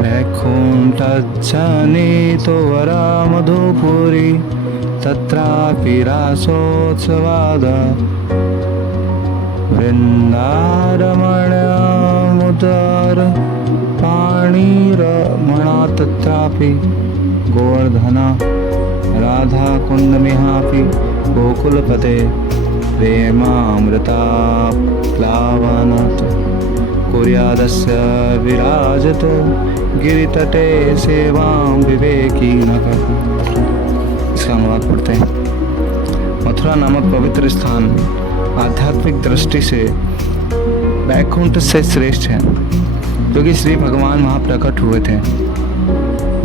वैकुण्ठजनितो वरा मधुपुरी तत्रापि रासोत्सवाद वृन्दारमणमुदर पाणिरमणा तत्रापि गोवर्धना राधा कुण्डमिहापि गोकुलपते प्रेमामृताप्लावनत् कुर्यादस्य विराजतो गिरितटे सेवां विवेकिनः। इसका अनुवाद पढ़ते हैं। मथुरा नामक पवित्र स्थान आध्यात्मिक दृष्टि से वैकुंठ से श्रेष्ठ है, क्योंकि श्री भगवान वहाँ प्रकट हुए थे।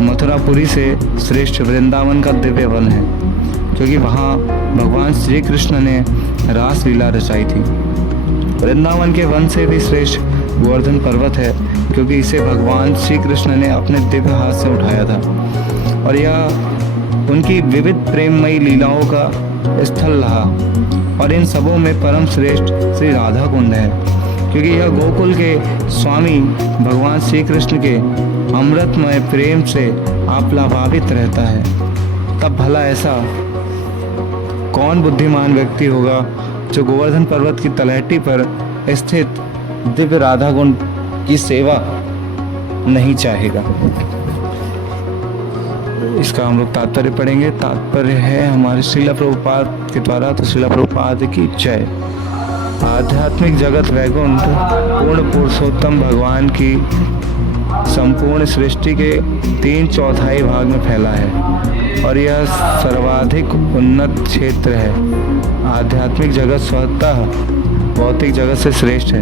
मथुरापुरी से श्रेष्ठ वृंदावन का दिव्य वन है, क्योंकि वहाँ भगवान श्री कृष्ण ने रास लीला रचाई थी। वृंदावन के वन से भी श्रेष्ठ गोवर्धन पर्वत है, क्योंकि इसे भगवान श्री कृष्ण ने अपने दिव्य हाथ से उठाया था और यह उनकी विविध प्रेममयी लीलाओं का स्थल रहा। और इन सबों में परम श्रेष्ठ श्री राधा कुंड है, क्योंकि यह गोकुल के स्वामी भगवान श्री कृष्ण के अमृतमय प्रेम से आप्लावित रहता है। तब भला ऐसा कौन बुद्धिमान व्यक्ति होगा जो गोवर्धन पर्वत की तलहटी पर स्थित दिव्य राधा कुंड की सेवा नहीं चाहेगा। इसका हम लोग तात्पर्य पढ़ेंगे। तात्पर्य है हमारे श्रीला प्रभुपाद के द्वारा। तो श्रीला प्रभुपाद की जय। आध्यात्मिक जगत वैकुंठ पूर्ण पुरुषोत्तम भगवान की संपूर्ण सृष्टि के 3/4 भाग में फैला है और यह सर्वाधिक उन्नत क्षेत्र है। आध्यात्मिक जगत स्वतः भौतिक जगत से श्रेष्ठ है,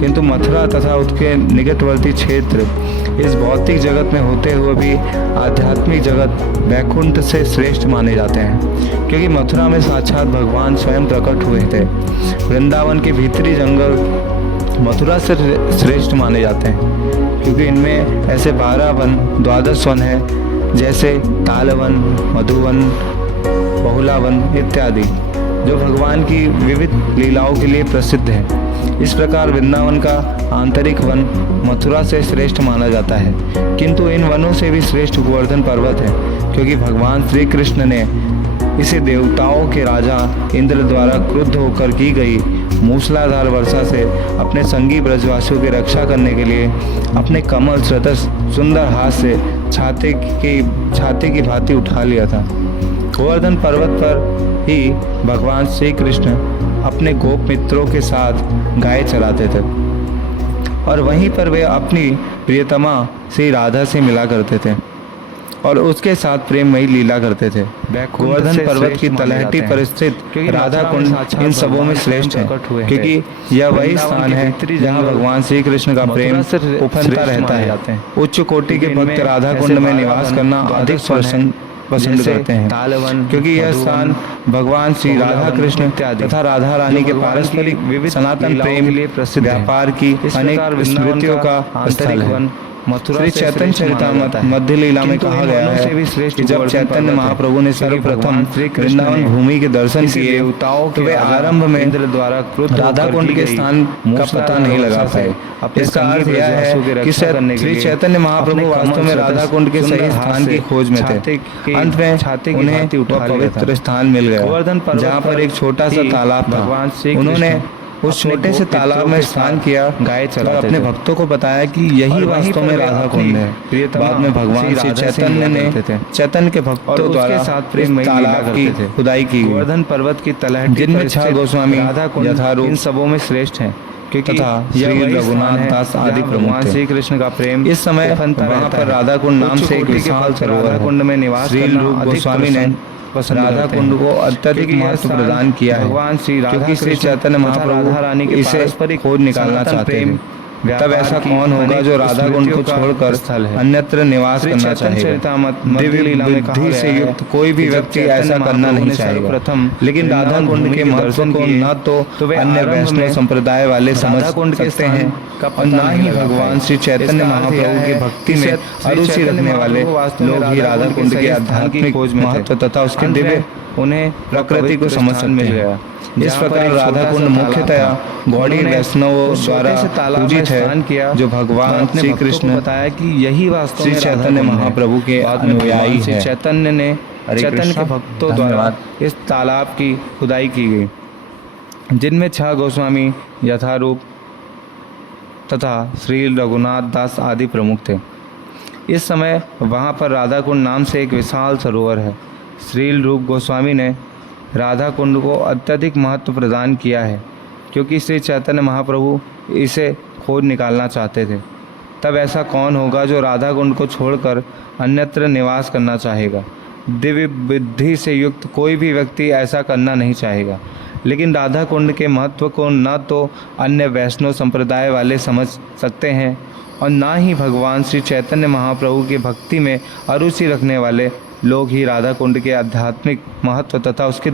किंतु मथुरा तथा उसके निकटवर्ती क्षेत्र इस भौतिक जगत में होते हुए भी आध्यात्मिक जगत वैकुंठ से श्रेष्ठ माने जाते हैं, क्योंकि मथुरा में साक्षात भगवान स्वयं प्रकट हुए थे। वृंदावन के भीतरी जंगल मथुरा से श्रेष्ठ माने जाते हैं, क्योंकि इनमें ऐसे 12 वन 12 वन है, जैसे तालवन, मधुवन, बहुलावन इत्यादि, जो भगवान की विविध लीलाओं के लिए प्रसिद्ध है। इस प्रकार वृंदावन का आंतरिक वन मथुरा से श्रेष्ठ माना जाता है, किंतु इन वनों से भी श्रेष्ठ गोवर्धन पर्वत है, क्योंकि भगवान श्री कृष्ण ने इसे देवताओं के राजा इंद्र द्वारा क्रुद्ध होकर की गई मूसलाधार वर्षा से अपने संगी ब्रजवासियों की रक्षा करने के लिए अपने कमल सदृश सुंदर हाथ से छाते की भांति उठा लिया था। गोवर्धन पर्वत पर ही भगवान श्री कृष्ण अपने गोप मित्रों के साथ गाय चराते थे और वहीं पर वे अपनी प्रियतमा श्री राधा से मिला करते थे और उसके साथ प्रेममयी लीला करते थे। गोवर्धन पर्वत की तलहटी पर स्थित राधा कुंड इन सबों में श्रेष्ठ है, क्योंकि यह वही स्थान है जहाँ भगवान श्री कृष्ण का प्रेम उफनता रहता है। उच्च कोटि के भक्त राधा कुंड में निवास करना अधिक पसंद करते हैं, क्योंकि यह स्थान भगवान श्री राधा कृष्ण तथा राधा रानी के पारस्परिक विविध सनातन प्रेम व्यापार की अनेक स्मृतियों का स्थल है। श्री चैतन्य चरितामृत मध्य लीला में कहा गया है कि जब चैतन्य महाप्रभु ने सर्वप्रथम वृंदावन भूमि के दर्शन किए तो वे आरंभ में राधा कुंड के स्थान का पता नहीं लगा पाए। इसका अर्थ यह है कि श्री चैतन्य महाप्रभु वास्तव में राधा कुंड के सही स्थान की खोज में थे। अंत में उन्हें वह पवित्र स्थान मिल गया जहाँ पर एक छोटा सा तालाब था। उन्होंने उस छोटे से तालाब में स्नान किया, गाय चराते अपने भक्तों को बताया कि यही वास्तव में राधा कुंड है। बाद में भगवान श्री चैतन्य ने चैतन्य के भक्तों द्वारा तालाब की खुदाई की। गोवर्धन पर्वत की तलहटी जिनमें 6 गोस्वामी यथारूप इन सबों में श्रेष्ठ हैं, क्योंकि श्री रघुनाथ दास आदि प्रमुख थे। श्री कृष्ण का प्रेम इस समय वहाँ पर राधा कुंड नाम से एक विशाल सरोवर कुंड में निवास श्री रूप गोस्वामी ने राधा कुंड को अत्यधिक महत्व प्रदान किया है, क्योंकि श्री चैतन्य महाप्रभु इसे खोज निकालना चाहते हैं। तब ऐसा कौन होगा जो राधा कुंड को छोड़कर अन्यत्र निवास करना चाहेगा। दिव्य बुद्धि से युक्त कोई भी व्यक्ति ऐसा करना नहीं चाहेगा। लेकिन राधा कुंड के महत्व को न तो अन्य वैष्णव संप्रदाय वाले समझ सकते हैं और न ही भगवान श्री चैतन्य महाप्रभु की भक्ति में अरुचि रखने वाले लोग ही राधा कुंड के आध्यात्मिक महत्व तथा उसके दिव्य उन्हें प्रकृति को समझ मिल गया। इस प्रकार राधा कुंड मुख्यतया गौड़ी वैष्णवों द्वारा पूजित है, जो भगवान श्री कृष्ण बताया कि यही वास्तव श्री में चैतन्य महाप्रभु के अनुयायी श्री है। चैतन्य ने हरे चैतन्य कृष्ण, के भक्तों द्वारा इस तालाब की खुदाई की गई, जिनमें 6 गोस्वामी यथारूप तथा श्री रघुनाथ दास आदि प्रमुख थे। इस समय वहाँ पर राधा कुंड नाम से एक विशाल सरोवर है। श्रील रूप गोस्वामी ने राधा कुंड को अत्यधिक महत्व प्रदान किया है, क्योंकि श्री चैतन्य महाप्रभु इसे खोज निकालना चाहते थे। तब ऐसा कौन होगा जो राधा कुंड को छोड़कर अन्यत्र निवास करना चाहेगा? दिव्य बुद्धि से युक्त कोई भी व्यक्ति ऐसा करना नहीं चाहेगा। लेकिन राधा कुंड के महत्व को न तो अन्य वैष्णव संप्रदाय वाले समझ सकते हैं और ना ही भगवान श्री चैतन्य महाप्रभु की भक्ति में अरुचि रखने वाले लोग ही राधा कुंड के आध्यात्मिक महत्व तथा उसके